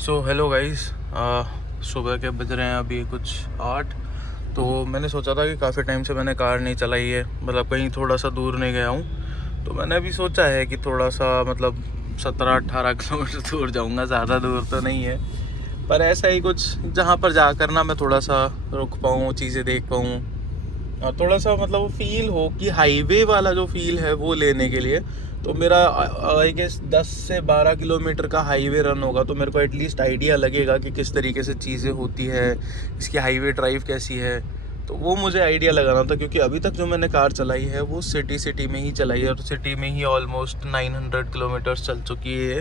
So hello guys. सुबह के बज रहे हैं अभी कुछ 8। तो मैंने सोचा था कि काफ़ी टाइम से मैंने कार नहीं चलाई है, मतलब कहीं थोड़ा सा दूर नहीं गया हूँ। तो मैंने अभी सोचा है कि थोड़ा सा मतलब 17-18 किलोमीटर दूर जाऊँगा, ज़्यादा दूर तो नहीं है, पर ऐसा ही कुछ जहाँ पर जाकर ना मैं थोड़ा सा रुक पाऊँ, चीज़ें देख पाऊँ और थोड़ा सा मतलब वो फील हो कि हाईवे वाला जो फील है वो लेने के लिए। तो मेरा आई गेस 10 से 12 किलोमीटर का हाईवे रन होगा, तो मेरे को एटलीस्ट आइडिया लगेगा कि किस तरीके से चीज़ें होती है, इसकी हाईवे ड्राइव कैसी है। तो वो मुझे आइडिया लगाना था, क्योंकि अभी तक जो मैंने कार चलाई है वो सिटी में ही चलाई है, और सिटी में ही ऑलमोस्ट 900 किलोमीटर्स चल चुकी है।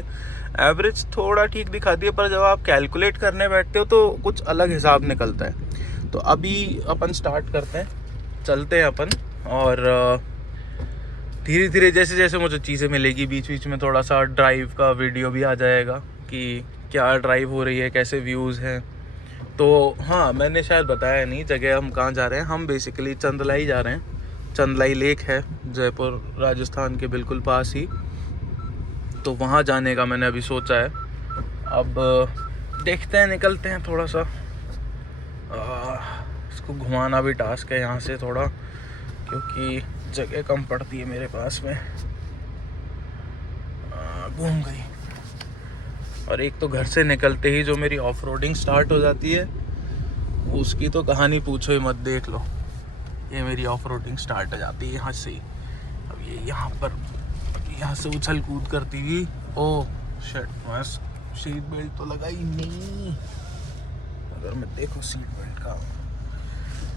एवरेज थोड़ा ठीक दिखाती है, पर जब आप कैलकुलेट करने बैठते हो तो कुछ अलग हिसाब निकलता है। तो अभी अपन स्टार्ट करते हैं, चलते हैं अपन, और धीरे धीरे जैसे जैसे मुझे चीज़ें मिलेगी, बीच बीच में थोड़ा सा ड्राइव का वीडियो भी आ जाएगा कि क्या ड्राइव हो रही है, कैसे व्यूज़ हैं। तो हाँ, मैंने शायद बताया नहीं जगह हम कहाँ जा रहे हैं। हम बेसिकली चंदलाई जा रहे हैं। चंदलाई लेक है जयपुर राजस्थान के बिल्कुल पास ही, तो वहाँ जाने का मैंने अभी सोचा है। अब देखते हैं, निकलते हैं थोड़ा सा। इसको घुमाना भी टास्क है यहाँ से थोड़ा, क्योंकि जगह कम पड़ती है मेरे पास में। घूम गई। और एक तो घर से निकलते ही जो मेरी ऑफ रोडिंग स्टार्ट हो जाती है, उसकी तो कहानी पूछो ही मत। देख लो, ये मेरी ऑफ रोडिंग स्टार्ट हो जाती है यहाँ से ही। अब ये यहाँ पर यहाँ से उछल कूद करती हुई, ओह शिट, मैं सीट बेल्ट तो लगाई नहीं। अगर मैं देखो सीट बेल्ट का,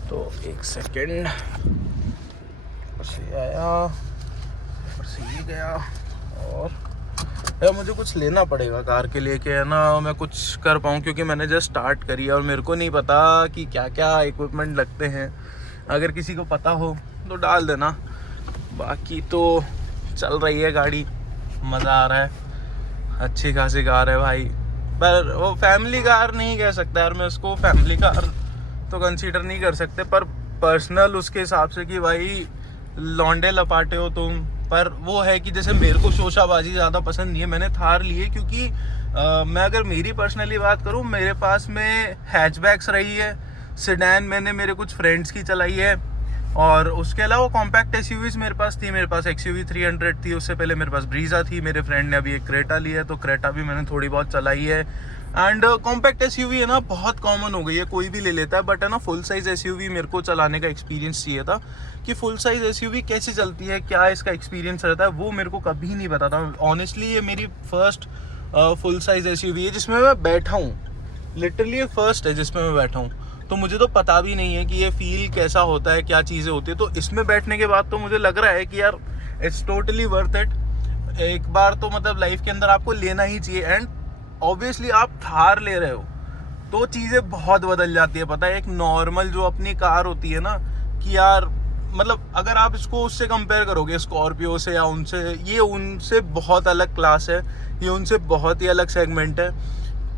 तो एक सेकेंड, ऊपर से आया, ऊपर से ये गया। और यार मुझे कुछ लेना पड़ेगा कार के लिए, कि है ना मैं कुछ कर पाऊँ, क्योंकि मैंने जस्ट स्टार्ट करी है और मेरे को नहीं पता कि क्या क्या इक्विपमेंट लगते हैं। अगर किसी को पता हो तो डाल देना। बाकी तो चल रही है गाड़ी, मज़ा आ रहा है, अच्छी खासी कार है भाई। पर वो फैमिली कार नहीं कह सकता यार मैं उसको, फैमिली कार तो कंसीडर नहीं कर सकते, पर पर्सनल उसके हिसाब से कि भाई लौंडे लपाटे हो तुम। पर वो है कि जैसे मेरे को शोशाबाजी ज़्यादा पसंद नहीं है। मैंने थार ली है क्योंकि मैं अगर मेरी पर्सनली बात करूँ, मेरे पास में हैचबैक्स रही है, सेडान मैंने मेरे कुछ फ्रेंड्स की चलाई है, और उसके अलावा कॉम्पैक्ट एसयूवीज मेरे पास थी। मेरे पास XUV 300 थी, उससे पहले मेरे पास ब्रीजा थी। मेरे फ्रेंड ने अभी एक क्रेटा ली है, तो क्रेटा भी मैंने थोड़ी बहुत चलाई है। एंड कॉम्पैक्ट एसयूवी है ना, बहुत कॉमन हो गई है, कोई भी ले लेता है। बट है ना, फुल साइज एसयूवी मेरे को चलाने का एक्सपीरियंस चाहिए था, कि फुल साइज एसयूवी कैसे चलती है, क्या इसका एक्सपीरियंस रहता है, वो मेरे को कभी नहीं पता था। ऑनेस्टली ये मेरी फर्स्ट फुल साइज एसयूवी है जिसमें मैं बैठा हूँ, लिटरली ये फर्स्ट है जिसमें मैं बैठा हूँ। तो मुझे तो पता भी नहीं है कि ये फील कैसा होता है, क्या चीज़ें होती है। तो इसमें बैठने के बाद तो मुझे लग रहा है कि यार इट्स टोटली वर्थ इट। एक बार तो मतलब लाइफ के अंदर आपको लेना ही चाहिए। एंड ऑब्वियसली आप थार ले रहे हो तो चीज़ें बहुत बदल जाती है, पता है। एक नॉर्मल जो अपनी कार होती है ना, कि यार मतलब अगर आप इसको उससे कंपेयर करोगे स्कॉर्पियो से या उनसे, ये उनसे बहुत अलग क्लास है, ये उनसे बहुत ही अलग सेगमेंट है।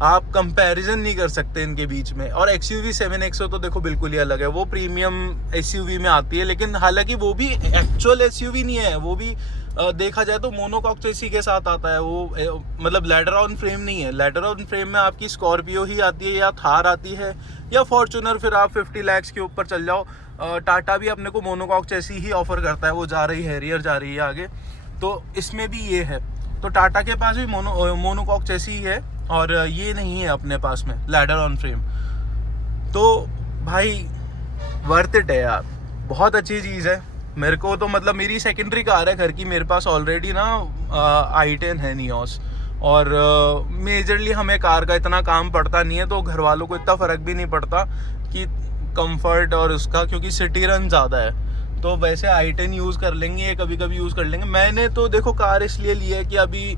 आप कंपैरिजन नहीं कर सकते इनके बीच में। और XUV 7XO तो देखो बिल्कुल ही अलग है, वो प्रीमियम SUV में आती है, लेकिन हालांकि वो भी एक्चुअल SUV नहीं है। वो भी देखा जाए तो मोनोकॉक चेसी के साथ आता है वो, मतलब लैडर ऑन फ्रेम नहीं है। लैडर ऑन फ्रेम में आपकी स्कॉर्पियो ही आती है, या थार आती है, या फॉर्च्यूनर। फिर आप 50 लाख के ऊपर चल जाओ। टाटा भी अपने को मोनोकॉक चेसी ही ऑफर करता है, वो जा रही है हैरियर जा रही है आगे, तो इसमें भी ये है। तो टाटा के पास भी मोनोकॉक चेसी है, और ये नहीं है अपने पास में लैडर ऑन फ्रेम। तो भाई वर्थ इट है यार, बहुत अच्छी चीज़ है। मेरे को तो मतलब मेरी सेकेंडरी कार है घर की, मेरे पास ऑलरेडी ना i10 है नियोस, और मेजरली हमें कार का इतना काम पड़ता नहीं है, तो घर वालों को इतना फ़र्क भी नहीं पड़ता कि कंफर्ट और उसका, क्योंकि सिटी रन ज़्यादा है। तो वैसे i10 यूज़ कर लेंगे, कभी कभी यूज़ कर लेंगे। मैंने तो देखो कार इसलिए ली है कि अभी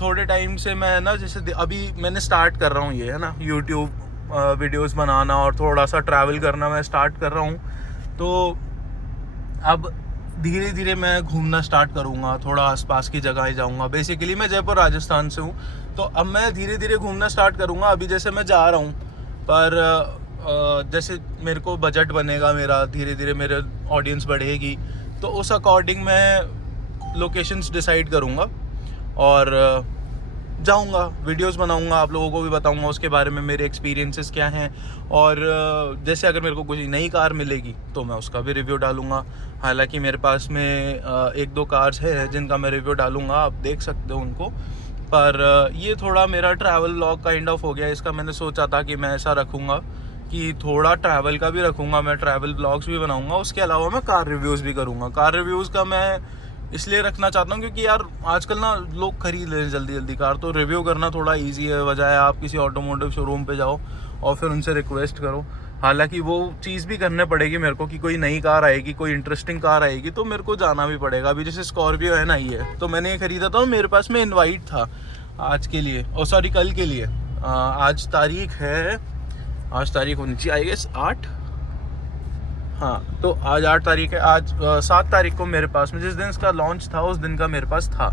थोड़े टाइम से मैं ना, जैसे अभी मैंने स्टार्ट कर रहा हूँ ये है ना यूट्यूब वीडियोस बनाना, और थोड़ा सा ट्रैवल करना मैं स्टार्ट कर रहा हूँ। तो अब धीरे धीरे मैं घूमना स्टार्ट करूँगा, थोड़ा आसपास की जगह ही जाऊँगा। बेसिकली मैं जयपुर राजस्थान से हूँ, तो अब मैं धीरे धीरे घूमना स्टार्ट करूँगा। अभी जैसे मैं जा रहा हूँ, पर जैसे मेरे को बजट बनेगा मेरा, धीरे धीरे मेरे ऑडियंस बढ़ेगी, तो उस अकॉर्डिंग मैं लोकेशंस डिसाइड करूँगा। और जाऊंगा, वीडियोस बनाऊंगा, आप लोगों को भी बताऊंगा उसके बारे में, मेरे एक्सपीरियंसेस क्या हैं। और जैसे अगर मेरे को कोई नई कार मिलेगी तो मैं उसका भी रिव्यू डालूंगा। हालांकि मेरे पास में 1-2 कार्स है जिनका मैं रिव्यू डालूंगा, आप देख सकते हो उनको। पर ये थोड़ा मेरा ट्रैवल व्लॉग काइंड ऑफ हो गया। इसका मैंने सोचा था कि मैं ऐसा रखूँगा कि थोड़ा ट्रैवल का भी रखूँगा, मैं ट्रैवल व्लॉग्स भी बनाऊँगा, उसके अलावा मैं कार रिव्यूज़ भी करूँगा। कार रिव्यूज़ का मैं इसलिए रखना चाहता हूँ क्योंकि यार आजकल ना लोग खरीद ले जल्दी जल्दी कार, तो रिव्यू करना थोड़ा इजी है, बजाय आप किसी ऑटोमोटिव शोरूम पे जाओ और फिर उनसे रिक्वेस्ट करो। हालांकि वो चीज़ भी करने पड़ेगी मेरे को कि कोई नई कार आएगी, कोई इंटरेस्टिंग कार आएगी तो मेरे को जाना भी पड़ेगा। अभी जैसे स्कॉर्पियो है ना, ये तो मैंने ये ख़रीदा था, मेरे पास में इनवाइट था आज के लिए, और सॉरी कल के लिए। आज तारीख है, आज तारीख होनी चाहिए आई गेस 8, हाँ तो आज 8 तारीख है। आज 7 तारीख को मेरे पास में, जिस दिन इसका लॉन्च था उस दिन का मेरे पास था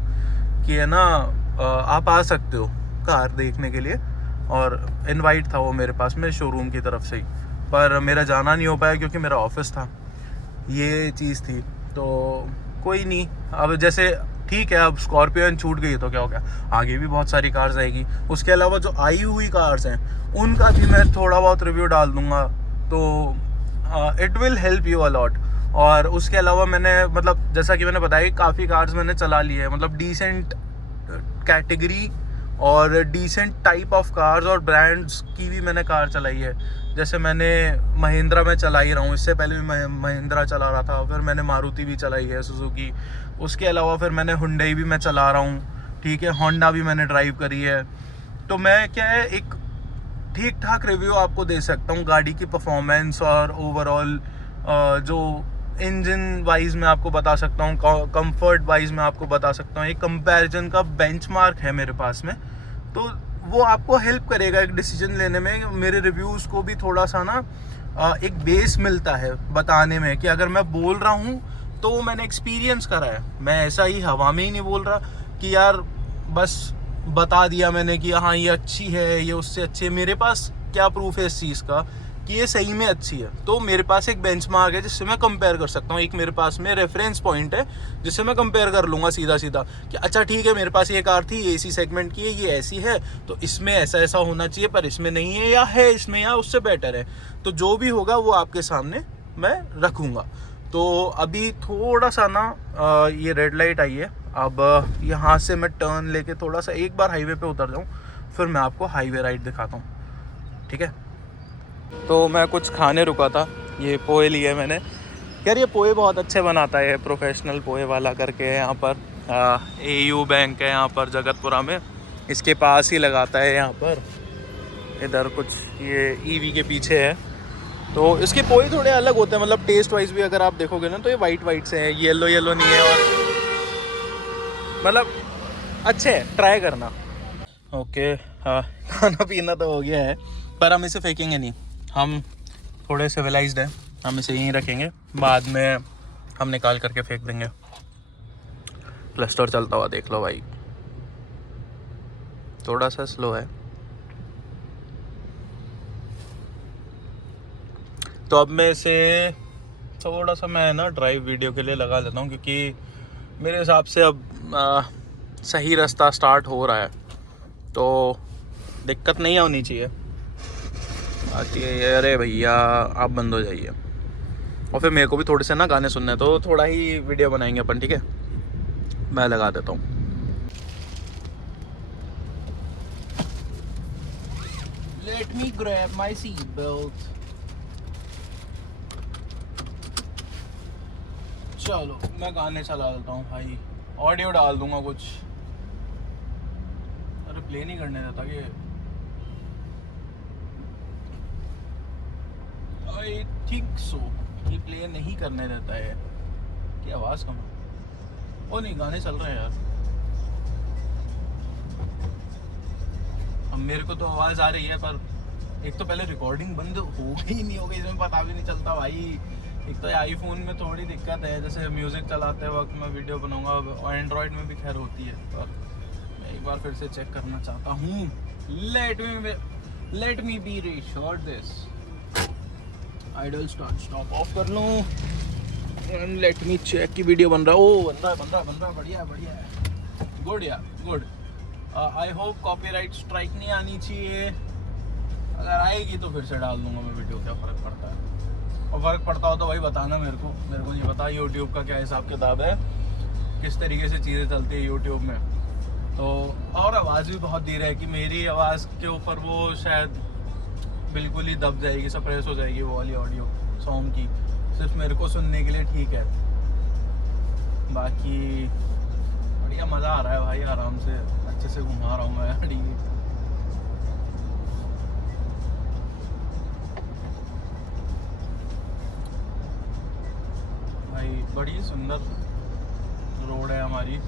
कि है ना आप आ सकते हो कार देखने के लिए, और इनवाइट था वो मेरे पास में शोरूम की तरफ से ही। पर मेरा जाना नहीं हो पाया क्योंकि मेरा ऑफिस था, ये चीज़ थी। तो कोई नहीं, अब जैसे ठीक है, अब स्कॉर्पियो छूट गई तो क्या हो गया, आगे भी बहुत सारी कार्स आएगी। उसके अलावा जो आई हुई कार्स हैं उनका भी मैं थोड़ा बहुत रिव्यू डाल दूँगा, तो it will help you a lot. और उसके अलावा मैंने मतलब जैसा कि मैंने बताया काफ़ी कार्स मैंने चला ली है, मतलब डिसेंट कैटेगरी और डिसेंट टाइप ऑफ कार्स और ब्रांड्स की भी मैंने कार चलाई है। जैसे मैंने महिंद्रा में चला ही रहा हूँ, इससे पहले भी मैं महिंद्रा चला रहा था, फिर मैंने मारुति भी चलाई है, सुजुकी। उसके अलावा फिर मैंने हुंडई भी मैं चला रहा हूँ, ठीक है, होंडा भी मैंने ड्राइव करी है। तो मैं क्या है, एक ठीक ठाक रिव्यू आपको दे सकता हूँ गाड़ी की परफॉर्मेंस और ओवरऑल जो इंजन वाइज मैं आपको बता सकता हूँ, कंफर्ट वाइज मैं आपको बता सकता हूँ। एक कंपैरिजन का बेंचमार्क है मेरे पास में, तो वो आपको हेल्प करेगा एक डिसीजन लेने में। मेरे रिव्यूज़ को भी थोड़ा सा ना एक बेस मिलता है बताने में कि अगर मैं बोल रहा हूँ तो वो मैंने एक्सपीरियंस करा है। मैं ऐसा ही हवा में ही नहीं बोल रहा कि यार बस बता दिया मैंने कि हाँ ये अच्छी है, ये उससे अच्छी है। मेरे पास क्या प्रूफ है इस चीज़ का कि ये सही में अच्छी है, तो मेरे पास एक बेंचमार्क है जिससे मैं कंपेयर कर सकता हूँ। एक मेरे पास में रेफरेंस पॉइंट है जिससे मैं कंपेयर कर लूँगा सीधा सीधा कि अच्छा ठीक है, मेरे पास ये कार थी, ये इसी सेगमेंट की है, ये ऐसी है, तो इसमें ऐसा ऐसा होना चाहिए, पर इसमें नहीं है, या है इसमें, या उससे बेटर है। तो जो भी होगा वो आपके सामने मैं रखूँगा। तो अभी थोड़ा सा ना ये रेड लाइट आई है, अब यहाँ से मैं टर्न लेके थोड़ा सा एक बार हाईवे पे उतर जाऊँ, फिर मैं आपको हाईवे राइड दिखाता हूँ, ठीक है। तो मैं कुछ खाने रुका था, ये पोहे लिए मैंने। यार ये पोहे बहुत अच्छे बनाता है, प्रोफेशनल पोहे वाला करके है यहाँ पर। AU बैंक है यहाँ पर जगतपुरा में, इसके पास ही लगाता है यहाँ पर। इधर कुछ ये EV के पीछे है, तो इसके पोहे थोड़े अलग होते हैं, मतलब टेस्ट वाइज भी अगर आप देखोगे ना तो ये वाइट वाइट से है, येलो येलो नहीं है, और मतलब अच्छे हैं, ट्राई करना। ओके हाँ, खाना पीना तो हो गया है, पर हम इसे फेंकेंगे नहीं, हम थोड़े सिविलाइज्ड हैं, हम इसे यहीं रखेंगे, बाद में हम निकाल करके फेंक देंगे। क्लस्टर चलता हुआ देख लो भाई, थोड़ा सा स्लो है। तो अब मैं इसे थोड़ा सा मैं ना ड्राइव वीडियो के लिए लगा लेता हूँ, क्योंकि मेरे हिसाब से अब सही रास्ता स्टार्ट हो रहा है, तो दिक्कत नहीं होनी चाहिए। बाकी अरे भैया आप बंद हो जाइए, और फिर मेरे को भी थोड़े से ना गाने सुनने, तो थोड़ा ही वीडियो बनाएंगे अपन, ठीक है। मैं लगा देता हूँ। Let me grab my seat belt. चलो मैं गाने चला देता हूँ भाई, ऑडियो डाल दूंगा कुछ। अरे प्ले नहीं करने देता कि, आई थिंक सो कि प्ले नहीं करने देता है। कि आवाज़ कम है, ओ नहीं गाने चल रहे हैं यार। अब मेरे को तो आवाज़ आ रही है, पर एक तो पहले रिकॉर्डिंग बंद हो गई नहीं हो गई, इसमें पता भी नहीं चलता भाई। एक तो आईफोन में थोड़ी दिक्कत है, जैसे म्यूज़िक चलाते वक्त मैं वीडियो बनाऊंगा, और एंड्रॉयड में भी खैर होती है, पर मैं एक बार फिर से चेक करना चाहता हूँ। Let me be reassure this. Idle stop off कर लूँ, एंड लेट मी चेक की वीडियो बन रहा है। ओ बन रहा है बढ़िया बढ़िया, गुड यार good. I hope copyright strike नहीं आनी चाहिए, अगर आएगी तो फिर से डाल दूंगा मैं वीडियो, क्या फ़र्क पड़ता है। और फ़र्क पड़ता हो तो भाई बताना मेरे को नहीं पता यूट्यूब का क्या हिसाब किताब है, किस तरीके से चीज़ें चलती है यूट्यूब में। तो और आवाज़ भी बहुत दे रहा है कि मेरी आवाज़ के ऊपर वो शायद बिल्कुल ही दब जाएगी, सप्रेस हो जाएगी वो वाली ऑडियो सॉन्ग की, सिर्फ मेरे को सुनने के लिए ठीक है। बाकी बढ़िया मज़ा आ रहा है भाई, आराम से अच्छे से घुमा रहा हूँ मैं गाड़ी। भाई बड़ी सुंदर रोड है हमारी,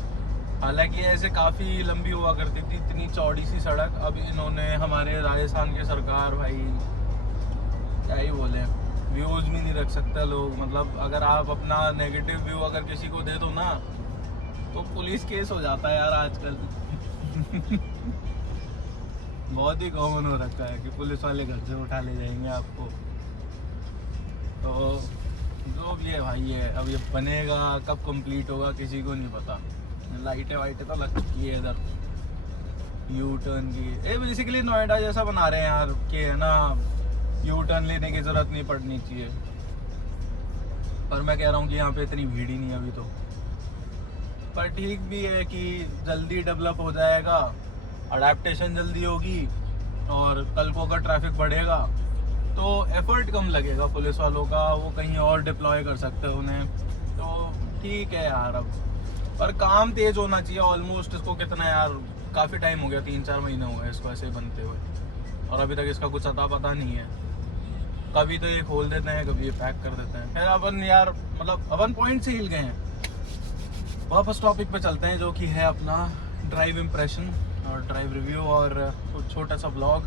हालांकि ऐसे काफ़ी लंबी हुआ करती थी, इतनी चौड़ी सी सड़क। अब इन्होंने हमारे राजस्थान के सरकार भाई क्या ही बोले, व्यूज़ भी नहीं रख सकते लोग। मतलब अगर आप अपना नेगेटिव व्यू अगर किसी को दे दो ना तो पुलिस केस हो जाता है यार आजकल। बहुत ही कॉमन हो रखा है कि पुलिस वाले घर से उठा ले जाएंगे आपको। तो जो भी है भाई, ये अब ये बनेगा कब कंप्लीट होगा किसी को नहीं पता। लाइटें वाइटें तो लग चुकी है इधर यू टर्न की। ये बेसिकली नोएडा जैसा बना रहे हैं यार कि है ना, यू टर्न लेने की ज़रूरत नहीं पड़नी चाहिए। पर मैं कह रहा हूँ कि यहाँ पे इतनी भीड़ ही नहीं है अभी तो। पर ठीक भी है कि जल्दी डेवलप हो जाएगा, अडेप्टेशन जल्दी होगी, और कल को अगर ट्रैफिक बढ़ेगा तो एफर्ट कम लगेगा पुलिस वालों का, वो कहीं और डिप्लॉय कर सकते हैं उन्हें। तो ठीक है यार, अब पर काम तेज़ होना चाहिए। ऑलमोस्ट इसको कितना यार, काफ़ी टाइम हो गया, 3-4 महीने हो गए इसको ऐसे ही बनते हुए, और अभी तक इसका कुछ अता पता नहीं है। कभी तो ये खोल देते हैं, कभी ये पैक कर देते हैं। फिर अपन यार मतलब अपन पॉइंट से हिल गए हैं। वापस टॉपिक पे चलते हैं, जो कि है अपना ड्राइव इम्प्रेशन और ड्राइव रिव्यू और कुछ छोटा सा ब्लॉग।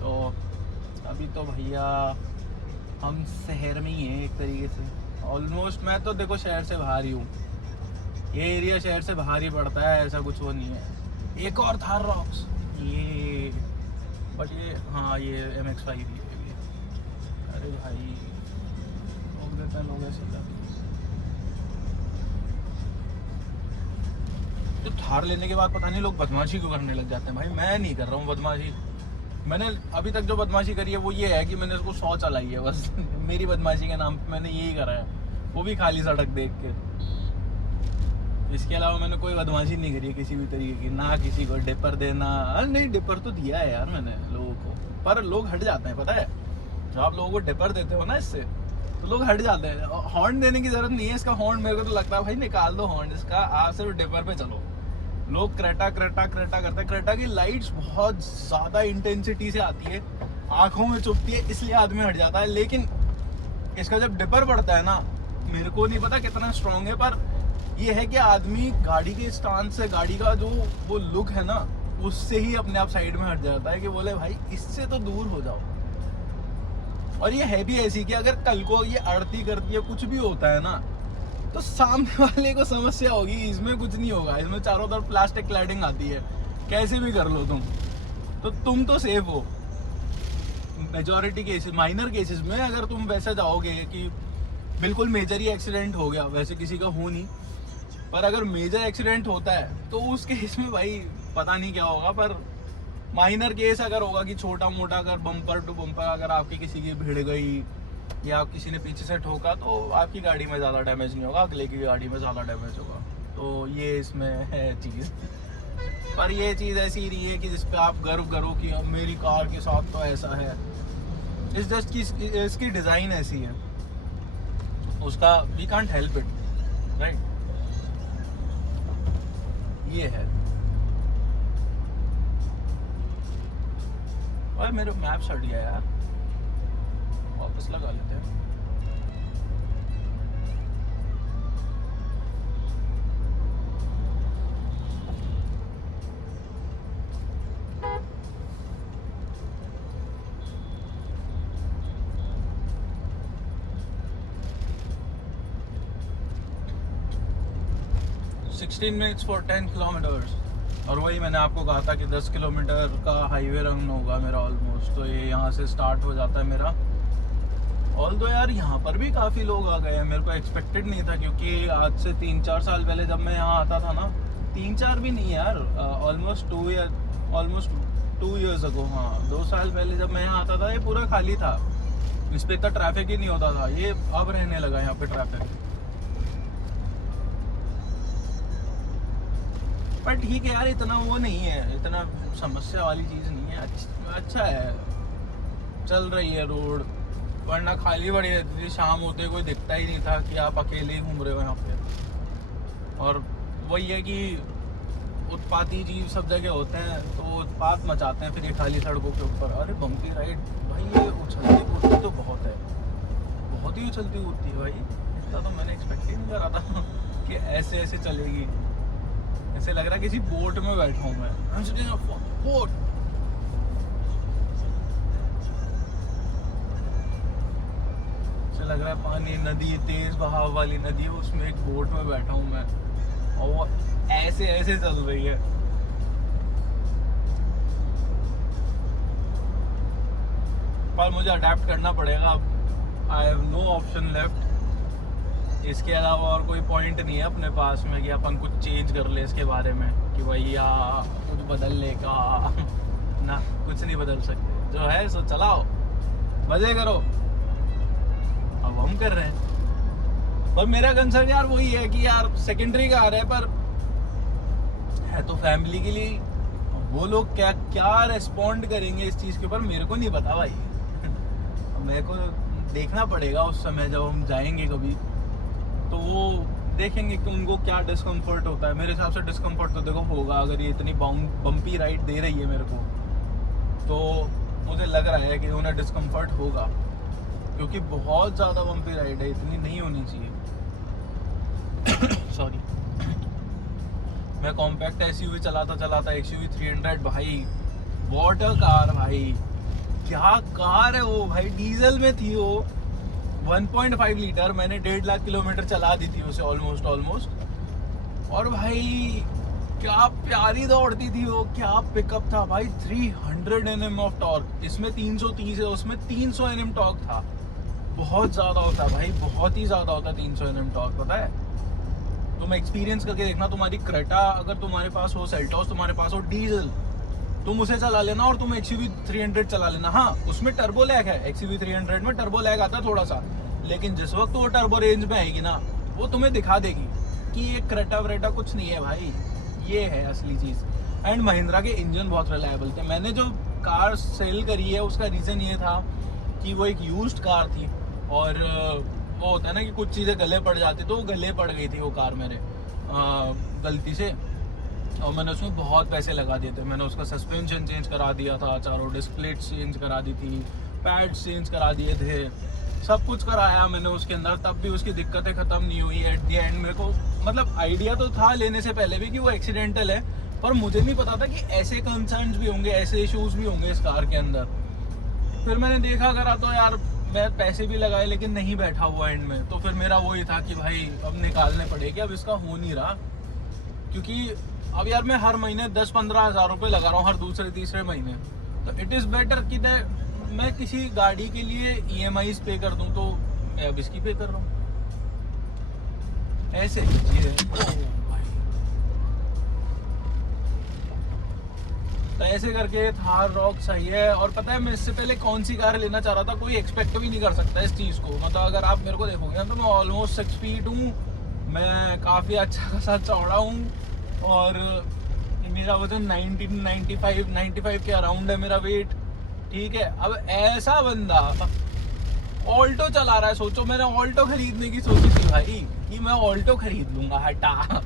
तो अभी तो भैया हम शहर में ही हैं एक तरीके से, ऑलमोस्ट। मैं तो देखो शहर से बाहर ही हूँ, ये एरिया शहर से बाहर ही पड़ता है, ऐसा कुछ वो नहीं है। एक और थार रॉक्स ये, बट ये हाँ ये MX-5 ही है। अरे भाई लोग देते हैं लोग ऐसे तो थार लेने के बाद पता नहीं लोग बदमाशी क्यों करने लग जाते हैं। भाई मैं नहीं कर रहा हूँ बदमाशी, मैंने अभी तक जो बदमाशी करी है वो ये है कि मैंने उसको 100 चलाई है बस। मेरी बदमाशी के नाम पे मैंने यही करा है, वो भी खाली सड़क देख के। इसके अलावा मैंने कोई बदमाशी नहीं करी है किसी भी तरीके की, ना किसी को डिपर देना। नहीं डिपर तो दिया है यार मैंने लोगों को, पर लोग हट जाते हैं पता है। जब आप लोगों को डिपर देते हो ना इससे, तो लोग हट जाते हैं। हॉर्न देने की जरूरत नहीं है इसका, हॉर्न मेरे को तो लगता है भाई निकाल दो हॉर्न इसका, आप सिर्फ डिपर पे चलो। लोग क्रेटा करते हैं। क्रेटा की लाइट्स बहुत ज़्यादा इंटेंसिटी से आती है, आंखों में चुभती है, इसलिए आदमी हट जाता है। लेकिन इसका जब डिपर पड़ता है ना, मेरे को नहीं पता कितना स्ट्रॉन्ग है, पर ये है कि आदमी गाड़ी के स्टांस से, गाड़ी का जो वो लुक है ना, उससे ही अपने आप साइड में हट जाता है कि बोले भाई इससे तो दूर हो जाओ। और ये है भी ऐसी कि अगर कल को ये अड़ती करती है, कुछ भी होता है ना, तो सामने वाले को समस्या होगी। इसमें कुछ नहीं होगा, इसमें चारों तरफ प्लास्टिक क्लैडिंग आती है, कैसे भी कर लो तुम तो सेफ हो। मेजॉरिटी केसेस, माइनर केसेस में अगर तुम वैसे जाओगे कि बिल्कुल मेजर ही एक्सीडेंट हो गया, वैसे किसी का हो नहीं, पर अगर मेजर एक्सीडेंट होता है तो उस केस में भाई पता नहीं क्या होगा। पर माइनर केस अगर होगा कि छोटा मोटा, अगर बम्पर टू बम्पर अगर आपकी किसी की भिड़ गई या किसी ने पीछे से ठोका, तो आपकी गाड़ी में ज़्यादा डैमेज नहीं होगा, अगले की गाड़ी में ज़्यादा डैमेज होगा। तो ये इसमें है चीज़। पर ये चीज़ ऐसी नहीं है कि जिस पे आप गर्व करो कि अब मेरी कार के साथ तो ऐसा है। इस जस्ट की इसकी डिज़ाइन ऐसी है, उसका we can't help it, right. ये है। और मेरे मैप हट गया यार, वापस लगा लेते हैं। $16 minutes for 10 kilometers। और वही मैंने आपको कहा था कि 10 किलोमीटर का हाईवे रन होगा मेरा ऑलमोस्ट। तो ये यहाँ से स्टार्ट हो जाता है मेरा। ऑल दो यार यहाँ पर भी काफ़ी लोग आ गए हैं, मेरे को एक्सपेक्टेड नहीं था, क्योंकि आज से 3-4 साल पहले जब मैं यहाँ आता था ना, 3-4 भी नहीं यार, ऑलमोस्ट 2 years ago, हाँ 2 साल पहले जब मैं यहाँ आता था ये पूरा खाली था, इस पे इतना ट्रैफिक ही नहीं होता था, ये अब रहने लगा यहाँ पे ट्रैफिक। पर ठीक है यार, इतना वो नहीं है, इतना समस्या वाली चीज़ नहीं है, अच्छा है, चल रही है रोड, वरना खाली बड़ी रहती थी, शाम होते कोई दिखता ही नहीं था कि आप अकेले ही घूम रहे हो यहाँ पे। और वही है कि उत्पाती जीव सब जगह होते हैं तो उत्पात मचाते हैं फिर ये खाली सड़कों के ऊपर। अरे बम्पी राइड भाई, ये उछलती कूदती तो बहुत है, बहुत ही उछलती कूदती है भाई, इतना तो मैंने एक्सपेक्ट ही नहीं करा था कि ऐसे ऐसे चलेगी। ऐसे लग रहा है किसी बोट में बैठा हूँ मैं, बोट। ऐसे लग रहा है पानी, नदी, तेज बहाव वाली नदी है, उसमें एक बोट में बैठा हूँ मैं और वो ऐसे ऐसे चल रही है। पर मुझे अडेप्ट करना पड़ेगा अब, I have no option left. इसके अलावा और कोई पॉइंट नहीं है अपने पास में कि अपन कुछ चेंज कर ले इसके बारे में कि भैया कुछ बदल लेगा ना, कुछ नहीं बदल सकते, जो है सो चलाओ, मजे करो। अब हम कर रहे हैं, पर मेरा कंसर्न यार वही है कि यार सेकेंडरी कार है, पर है तो फैमिली के लिए। वो लोग क्या क्या रेस्पॉन्ड करेंगे इस चीज़ के ऊपर मेरे को नहीं पता भाई मेरे को देखना पड़ेगा उस समय जब हम जाएंगे कभी, तो वो देखेंगे कि उनको क्या डिस्कम्फर्ट होता है। मेरे हिसाब से डिस्कम्फर्ट तो देखो होगा, अगर ये इतनी बम्पी राइड दे रही है मेरे को, तो मुझे लग रहा है कि उन्हें डिस्कम्फर्ट होगा, क्योंकि बहुत ज़्यादा बम्पी राइड है, इतनी नहीं होनी चाहिए। सॉरी। मैं कॉम्पैक्ट एसयूवी चलाता XUV 300 भाई, वाटर कार भाई, क्या कार है वो भाई, डीजल में थी वो, 1.5 लीटर, मैंने 1.5 लाख किलोमीटर चला दी थी उसे ऑलमोस्ट। और भाई क्या प्यारी दौड़ती थी वो, क्या पिकअप था भाई, 300 Nm ऑफ टॉर्क, इसमें 330 है, उसमें 300 Nm टॉर्क था। बहुत ज़्यादा होता है भाई, बहुत ही ज़्यादा होता है 300 Nm टॉर्क, पता है। तुम एक्सपीरियंस करके देखना, तुम्हारी क्रेटा अगर तुम्हारे पास हो, सेल्टॉस तुम्हारे पास हो डीजल, तुम उसे चला लेना और तुम XUV 300 चला लेना। हाँ उसमें टर्बो लैग है, XUV 300 में टर्बो लैग आता है थोड़ा सा, लेकिन जिस वक्त वो टर्बो रेंज में आएगी ना, वो तुम्हें दिखा देगी कि ये क्रेटा व्रेटा कुछ नहीं है भाई, ये है असली चीज़। एंड महिंद्रा के इंजन बहुत रिलायबल थे। मैंने जो कार सेल करी है उसका रीज़न ये था कि वो एक यूज्ड कार थी, और वो होता है ना कि कुछ चीज़ें गले पड़ जाती, तो वो गले पड़ गई थी वो कार मेरे गलती से, और मैंने उसमें बहुत पैसे लगा दिए थे। मैंने उसका सस्पेंशन चेंज करा दिया था, चारों डिस्क प्लेट्स चेंज करा दी थी, पैड्स चेंज करा दिए थे, सब कुछ कराया मैंने उसके अंदर, तब भी उसकी दिक्कतें ख़त्म नहीं हुई। एट दी एंड मेरे को मतलब आइडिया तो था लेने से पहले भी कि वो एक्सीडेंटल है, पर मुझे नहीं पता था कि ऐसे कंसर्न्स भी होंगे, ऐसे इश्यूज़ भी होंगे इस कार के अंदर। फिर मैंने देखा करा तो यार मैं पैसे भी लगाए लेकिन नहीं बैठा हुआ एंड में, तो फिर मेरा वही था कि भाई अब निकालने पड़ेगी, अब इसका हो नहीं रहा। क्योंकि अब यार मैं हर महीने 10-15 हज़ार रुपये लगा रहा हूँ हर दूसरे तीसरे महीने, तो इट इज़ बेटर कि मैं किसी गाड़ी के लिए EMIs पे कर दूँ, तो मैं अब इसकी पे कर रहा हूँ। ऐसे चीज़ें तो ऐसे करके थार रॉक सही है। और पता है मैं इससे पहले कौन सी कार लेना चाह रहा था, कोई एक्सपेक्ट भी नहीं कर सकता इस चीज़ को। मतलब अगर आप मेरे को देखोगे ना तो मैं ऑलमोस्ट 6 फीट हूँ, मैं काफ़ी अच्छा खासा चौड़ा हूँ, और मेरा वजन 95 के अराउंड है मेरा वेट, ठीक है। अब ऐसा बंदा ऑल्टो चला रहा है, सोचो मैंने ऑल्टो खरीदने की सोची थी भाई कि मैं ऑल्टो खरीद लूँगा, हटा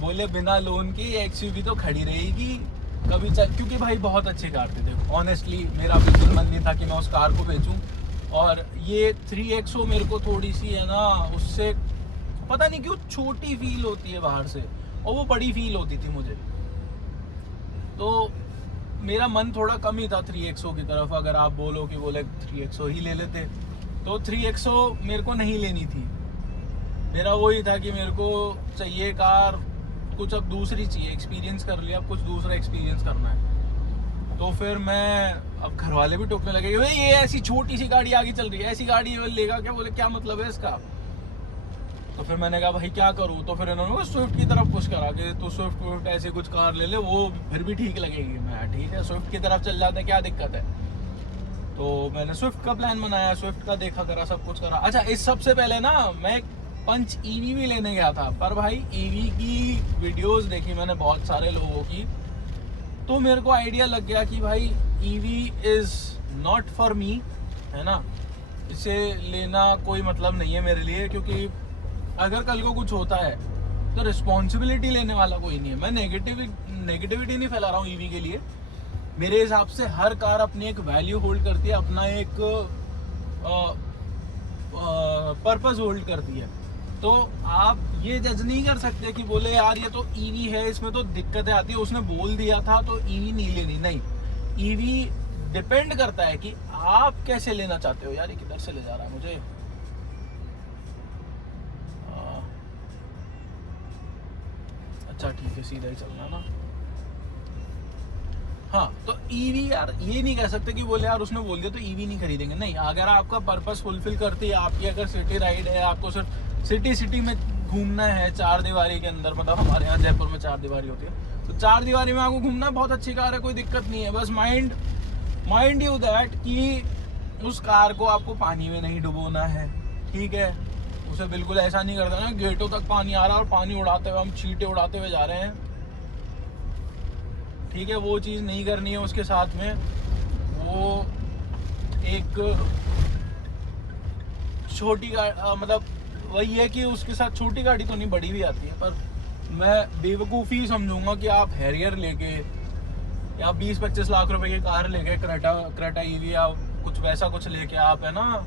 बोले बिना लोन की XUV तो खड़ी रहेगी कभी क्योंकि भाई बहुत अच्छी कार थी। देखो ऑनेस्टली मेरा बिल्कुल मन नहीं था कि मैं उस कार को बेचूं, और ये 3XO मेरे को थोड़ी सी है ना, उससे पता नहीं क्यों छोटी फील होती है बाहर से, और वो बड़ी फील होती थी मुझे, तो मेरा मन थोड़ा कम ही था 3XO की तरफ। अगर आप बोलो कि बोले 3XO ही ले लेते, तो 3XO मेरे को नहीं लेनी थी। मेरा वही था कि मेरे को चाहिए कार कुछ अब दूसरी चाहिए, एक्सपीरियंस कर लिया, अब कुछ दूसरा एक्सपीरियंस करना है। तो फिर मैं, अब घर वाले भी टोकने लगे, ये ऐसी छोटी सी गाड़ी आगे चल रही है, ऐसी गाड़ी लेगा क्या, बोले क्या मतलब है इसका। तो फिर मैंने कहा भाई क्या करूँ, तो फिर इन्होंने स्विफ्ट की तरफ पुश करा कि तू स्विफ्ट ऐसी कुछ कार ले ले, वो फिर भी ठीक लगेगी। मैं ठीक है स्विफ्ट की तरफ चल जाते, क्या दिक्कत है। तो मैंने स्विफ्ट का प्लान बनाया, स्विफ्ट का देखा करा, सब कुछ करा। अच्छा, इस सबसे पहले ना मैं पंच ईवी भी लेने गया था, पर भाई ईवी की वीडियोस देखी मैंने बहुत सारे लोगों की, तो मेरे को आइडिया लग गया कि भाई EV is not for me, है ना। इसे लेना कोई मतलब नहीं है मेरे लिए, क्योंकि अगर कल को कुछ होता है तो रिस्पॉन्सिबिलिटी लेने वाला कोई नहीं है। मैं नेगेटिविटी नहीं फैला रहा हूँ ईवी के लिए। मेरे हिसाब से हर कार अपनी एक वैल्यू होल्ड करती है, अपना एक पर्पस होल्ड करती है। तो आप ये जज नहीं कर सकते कि बोले यार ये तो ईवी है, इसमें तो दिक्कतें आती है, उसने बोल दिया था तो ईवी नहीं लेनी। नहीं, ईवी डिपेंड करता है कि आप कैसे लेना चाहते हो। यार ये किधर से ले जा रहा है मुझे। अच्छा ठीक है, सीधा ही चलना ना। हाँ, तो ईवी यार ये नहीं कह सकते कि बोले यार उसने बोल दिया तो ईवी नहीं खरीदेंगे। नहीं, अगर आपका पर्पस फुलफिल करती है, आपकी अगर सिटी राइड है, आपको सिर्फ सिटी में घूमना है 4 दीवारी के अंदर, मतलब हमारे यहाँ जयपुर में 4 दीवारी होती है, तो 4 दीवारी में आपको घूमना है, बहुत अच्छी कार है, कोई दिक्कत नहीं है। बस माइंड यू दैट कि उस कार को आपको पानी में नहीं डुबोना है, ठीक है। उसे बिल्कुल ऐसा नहीं करता ना गेटों तक पानी आ रहा है और पानी उड़ाते हुए हम चींटे उड़ाते हुए जा रहे हैं, ठीक है। वो चीज़ नहीं करनी है उसके साथ में। वो एक छोटी गाड़ी, मतलब वही है कि उसके साथ छोटी गाड़ी तो नहीं, बड़ी भी आती है, पर मैं बेवकूफ़ी समझूंगा कि आप हैरियर लेके या 20-25 लाख रुपए की कार लेके क्रेटा ईवी या कुछ वैसा कुछ लेके आप, है ना,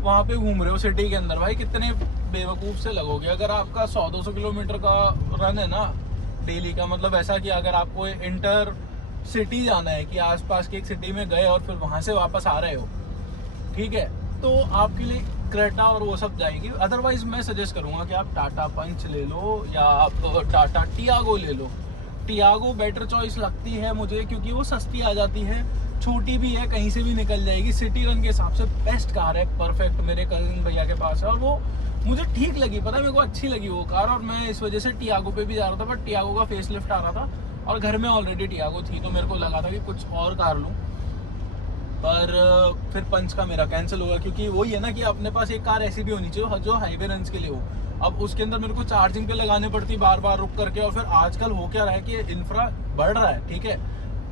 वहाँ पे घूम रहे हो सिटी के अंदर। भाई कितने बेवकूफ़ से लगोगे। अगर आपका 100-200 किलोमीटर का रन है ना डेली का, मतलब ऐसा कि अगर आपको इंटर सिटी जाना है कि आसपास की एक सिटी में गए और फिर वहाँ से वापस आ रहे हो, ठीक है, तो आपके लिए क्रेटा और वो सब जाएगी। अदरवाइज मैं सजेस्ट करूँगा कि आप टाटा पंच ले लो या आप टाटा टियागो ले लो। टियागो बेटर चॉइस लगती है मुझे, क्योंकि वो सस्ती आ जाती है, छोटी भी है, कहीं से भी निकल जाएगी। सिटी रन के हिसाब से बेस्ट कार है, परफेक्ट। मेरे कजिन भैया के पास है और वो मुझे ठीक लगी, पता है मेरे को अच्छी लगी वो कार, और मैं इस वजह से टियागो पे भी जा रहा था। बट टियागो का फेस लिफ्ट आ रहा था और घर में ऑलरेडी टियागो थी, तो मेरे को लगा था कि कुछ और कार लूँ, पर फिर पंच का मेरा कैंसिल होगा। क्योंकि वही है ना कि अपने पास एक कार ऐसी भी होनी चाहिए जो हाईवे रन के लिए हो। अब उसके अंदर मेरे को चार्जिंग पे लगाने पड़ती बार बार रुक करके, और फिर आजकल हो क्या रहा है कि इंफ्रा बढ़ रहा है, ठीक है,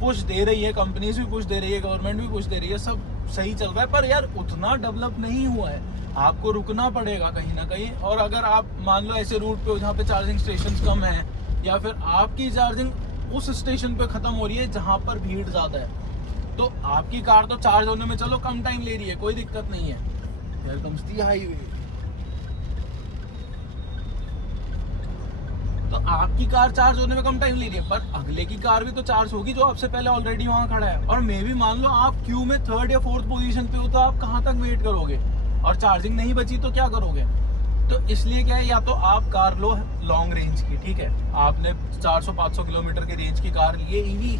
पुश दे रही है, कंपनीज भी पुश दे रही है, गवर्नमेंट भी पुश दे रही है, सब सही चल रहा है, पर यार उतना डेवलप नहीं हुआ है। आपको रुकना पड़ेगा कहीं ना कहीं। और अगर आप मान लो ऐसे रूट पे हो जहाँ पे चार्जिंग स्टेशन कम है, या फिर आपकी चार्जिंग उस स्टेशन पे खत्म हो रही है जहाँ पर भीड़ ज्यादा है, तो आपकी कार तो चार्ज होने में चलो कम टाइम ले रही है, कोई दिक्कत नहीं है। यार कम्स दी हाईवे, तो आपकी कार चार्ज होने में कम टाइम ले रही है, पर अगले की कार भी तो चार्ज होगी जो आपसे पहले ऑलरेडी वहां खड़ा है। और मे भी मान लो आप क्यू में 3rd या 4th पोजीशन पे हो, तो आप कहां तक वेट करोगे, और चार्जिंग नहीं बची तो क्या करोगे। तो इसलिए क्या है, या तो आप कार लो लॉन्ग रेंज की, ठीक है, आपने 400-500 किलोमीटर की रेंज की कार ली है ईवी,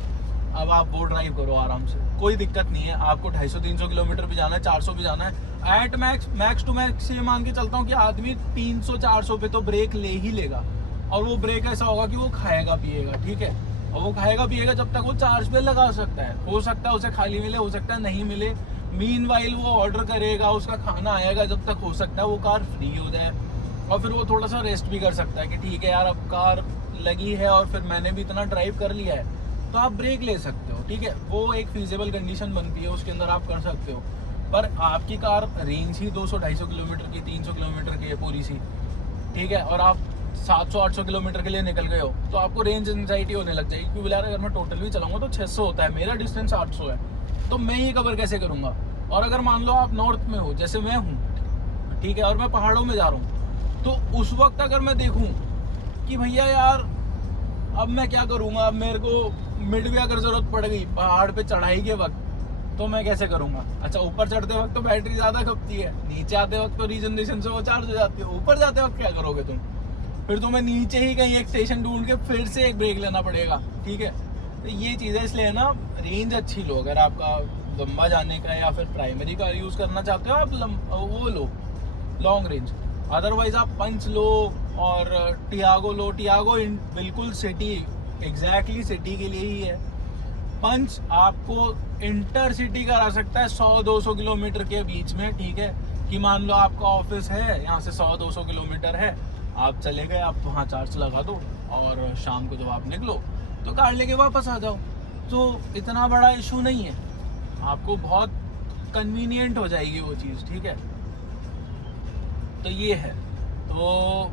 अब आप वो ड्राइव करो आराम से, कोई दिक्कत नहीं है। आपको 250-300 किलोमीटर भी जाना है, 400 भी जाना है, एट मैक्स टू मैक्स ये मान के चलता हूँ कि आदमी 300-400 पे तो ब्रेक ले ही लेगा। और वो ब्रेक ऐसा होगा कि वो खाएगा पिएगा, ठीक है, और वो खाएगा पिएगा जब तक वो चार्ज पे लगा सकता है। हो सकता है उसे खाली मिले, हो सकता है नहीं मिले, मीनवाइल वो ऑर्डर करेगा, उसका खाना आएगा, जब तक हो सकता है वो कार फ्री हो जाए, और फिर वो थोड़ा सा रेस्ट भी कर सकता है कि ठीक है यार अब कार लगी है और फिर मैंने भी इतना ड्राइव कर लिया है, तो आप ब्रेक ले सकते हो, ठीक है। वो एक फीजेबल कंडीशन बनती है, उसके अंदर आप कर सकते हो। पर आपकी कार रेंज ही 200-250 किलोमीटर की, 300 किलोमीटर की है पूरी सी, ठीक है, और आप 700-800 किलोमीटर के लिए निकल गए हो, तो आपको रेंज एंजाइटी होने लग जाएगी। क्योंकि यार अगर मैं टोटल भी चलाऊंगा तो 600 होता है, मेरा डिस्टेंस 800 है, तो मैं ये कवर कैसे करूंगा। और अगर मान लो आप नॉर्थ में हो जैसे मैं हूँ, ठीक है, और मैं पहाड़ों में जा रहा हूँ, तो उस वक्त अगर मैं देखूँ कि भैया यार अब मैं क्या करूँगा, अब मेरे को मिड भी अगर जरूरत पड़ गई पहाड़ पे चढ़ाई के वक्त, तो मैं कैसे करूँगा। अच्छा, ऊपर चढ़ते वक्त तो बैटरी ज़्यादा खपती है, नीचे आते वक्त तो रीजनरेशन से वो चार्ज हो जाती है, ऊपर जाते वक्त क्या करोगे तुम, फिर तुम्हें नीचे ही कहीं एक स्टेशन ढूंढ के फिर से एक ब्रेक लेना पड़ेगा, ठीक है। तो ये चीज़ है, इसलिए ना रेंज अच्छी लो। अगर आपका लंबा जाने का या फिर प्राइमरी का यूज़ करना चाहते हो, आप वो लो लॉन्ग रेंज। अदरवाइज आप पंच लो और टियागो लो। टियागो बिल्कुल सिटी, एग्जैक्टली सिटी के लिए ही है। पंच आपको इंटर सिटी करा सकता है 100-200 किलोमीटर के बीच में, ठीक है। कि मान लो आपका ऑफिस है यहाँ से 100-200 किलोमीटर है, आप चले गए, आप वहाँ चार्ज लगा दो और शाम को जब आप निकलो तो कार लेके वापस आ जाओ। तो इतना बड़ा इशू नहीं है, आपको बहुत कन्वीनियंट हो जाएगी वो चीज़, ठीक है। तो ये है, तो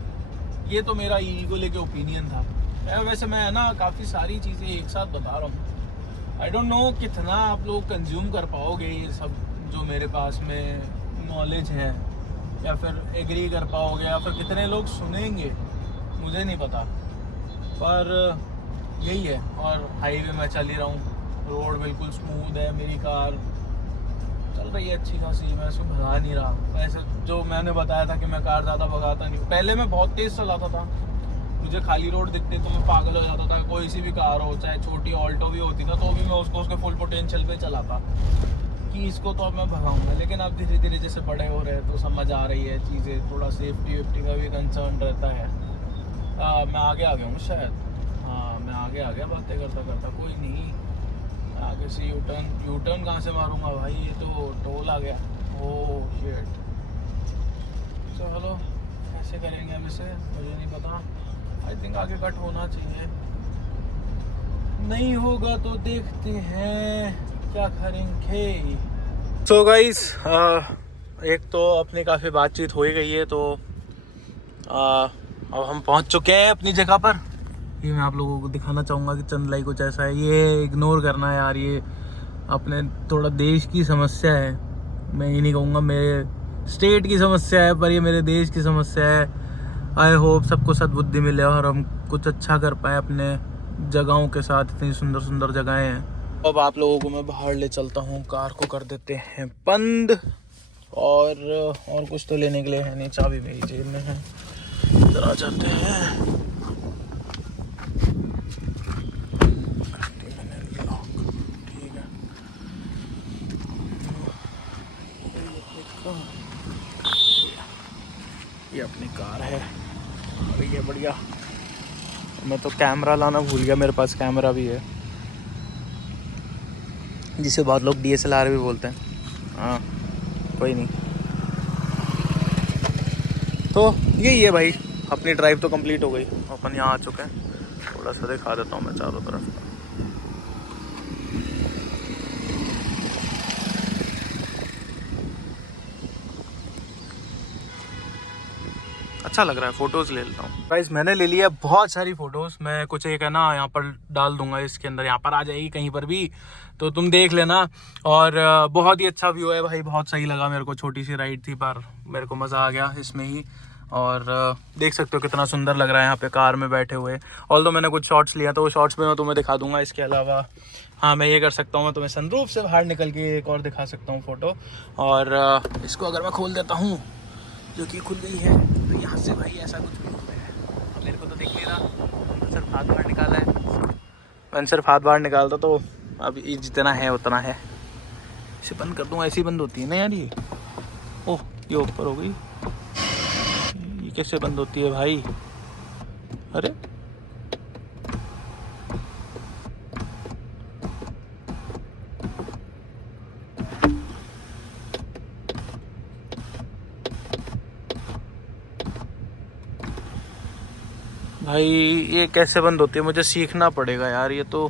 ये तो मेरा ईवी को लेके ओपिनियन था। वैसे मैं ना काफ़ी सारी चीज़ें एक साथ बता रहा हूँ। आई डोंट नो कितना आप लोग कंज्यूम कर पाओगे ये सब जो मेरे पास में नॉलेज है, या फिर एग्री कर पाओगे, या फिर कितने लोग सुनेंगे मुझे नहीं पता, पर यही है। और हाईवे में चल ही रहा हूँ, रोड बिल्कुल स्मूथ है, मेरी कार चल रही है अच्छी खासी, मैं उसको भगा नहीं रहा। वैसे जो मैंने बताया था कि मैं कार ज़्यादा भगाता नहीं, पहले मैं बहुत तेज़ चलाता था, मुझे खाली रोड दिखते तो मैं पागल हो जाता था। कोई सी भी कार हो, चाहे छोटी ऑल्टो भी होती ना, तो भी मैं उसको उसके फुल पोटेंशियल पे चलाता कि इसको तो अब मैं भगाऊंगा। लेकिन अब धीरे धीरे जैसे बड़े हो रहे हैं तो समझ आ रही है चीज़ें, थोड़ा सेफ्टी वेफ्टी का भी कंसर्न रहता है। मैं आगे आ गया हूँ शायद, हाँ मैं आगे आ गया बातें करता करता। कोई नहीं, आगे से यूटर्न कहाँ से मारूंगा भाई, ये तो टोल आ गया। ओह शिट, चलो कैसे करेंगे हम इसे, मुझे नहीं पता। आई थिंक आगे कट होना चाहिए, नहीं होगा तो देखते हैं क्या करेंगे। सो गाइस, एक तो अपनी काफ़ी बातचीत हो ही गई है, तो अब हम पहुंच चुके हैं अपनी जगह पर। ये मैं आप लोगों को दिखाना चाहूँगा कि चंदलाई कुछ ऐसा है। ये इग्नोर करना है यार, ये अपने थोड़ा देश की समस्या है। मैं ये नहीं कहूँगा मेरे स्टेट की समस्या है, पर ये मेरे देश की समस्या है। आई होप सबको सद्बुद्धि मिले और हम कुछ अच्छा कर पाए अपने जगहों के साथ। इतनी सुंदर सुंदर जगहें हैं। अब आप लोगों को मैं बाहर ले चलता हूँ, कार को कर देते हैं बंद, और कुछ तो लेने के लिए है नहीं, चाबी मेरी जेब में है। इधर आ जाते हैं, ठीक है। ये अपनी कार है और ये बढ़िया। मैं तो कैमरा लाना भूल गया, मेरे पास कैमरा भी है, जिसे बहुत लोग DSLR भी बोलते हैं। हाँ कोई नहीं, तो यही है भाई, अपनी ड्राइव तो कंप्लीट हो गई। अपन यहाँ आ चुके हैं, थोड़ा सा दिखा देता हूँ मैं चारों तरफ। अच्छा लग रहा है, फ़ोटोज़ ले लेता हूँ। गाइस मैंने ले लिया बहुत सारी फ़ोटोज़, मैं कुछ एक है ना यहाँ पर डाल दूंगा, इसके अंदर यहाँ पर आ जाएगी कहीं पर भी, तो तुम देख लेना। और बहुत ही अच्छा व्यू है भाई, बहुत सही लगा मेरे को। छोटी सी राइड थी पर मेरे को मज़ा आ गया इसमें ही। और देख सकते हो कितना सुंदर लग रहा है यहाँ पे कार में बैठे हुए। ऑल्दो मैंने कुछ शॉट्स लिया तो वो शॉट्स में मैं तुम्हें दिखा दूंगा। इसके अलावा हाँ मैं ये कर सकता हूँ, मैं तुम्हें सनरूफ से बाहर निकल के एक और दिखा सकता हूँ फ़ोटो। और इसको अगर मैं खोल देता हूँ, जो कि खुल गई है, तो यहाँ से भाई ऐसा कुछ भी होता है। मेरे को तो दिख नहीं रहा, मैंने सिर्फ हाथ बाहर निकाला है, मैंने सिर्फ हाथ बाहर निकालता तो अब जितना है उतना है। इसे बंद कर दूँ, ऐसी बंद होती है ना यार ये। ओह ये ऊपर हो गई, ये कैसे बंद होती है भाई? अरे भाई ये कैसे बंद होती है, मुझे सीखना पड़ेगा यार। ये तो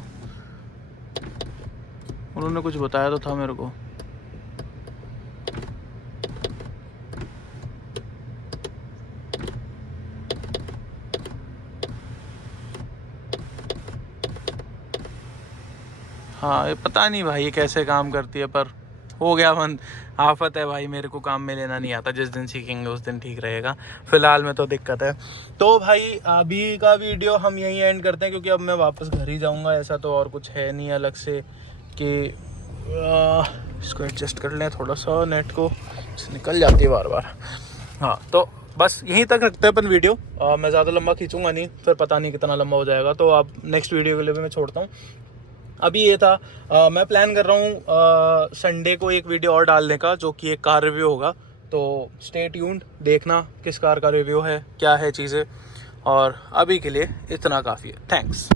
उन्होंने कुछ बताया तो था मेरे को। हाँ ये पता नहीं भाई ये कैसे काम करती है, पर हो गया बंद। आफत है भाई, मेरे को काम में लेना नहीं आता, जिस दिन सीखेंगे उस दिन ठीक रहेगा। फिलहाल में तो दिक्कत है। तो भाई अभी का वीडियो हम यहीं एंड करते हैं, क्योंकि अब मैं वापस घर ही जाऊंगा। ऐसा तो और कुछ है नहीं अलग से कि इसको एडजस्ट कर लें थोड़ा सा, नेट को निकल जाती है बार बार। हाँ तो बस यहीं तक रखते हैं अपन वीडियो। मैं ज़्यादा लंबा खींचूंगा नहीं, फिर पता नहीं कितना लंबा हो जाएगा, तो अब नेक्स्ट वीडियो के लिए भी मैं छोड़ता हूँ। अभी ये था मैं प्लान कर रहा हूँ संडे को एक वीडियो और डालने का, जो कि एक कार रिव्यू होगा। तो स्टे ट्यून्ड, देखना किस कार का रिव्यू है, क्या है चीज़ें, और अभी के लिए इतना काफ़ी है। थैंक्स।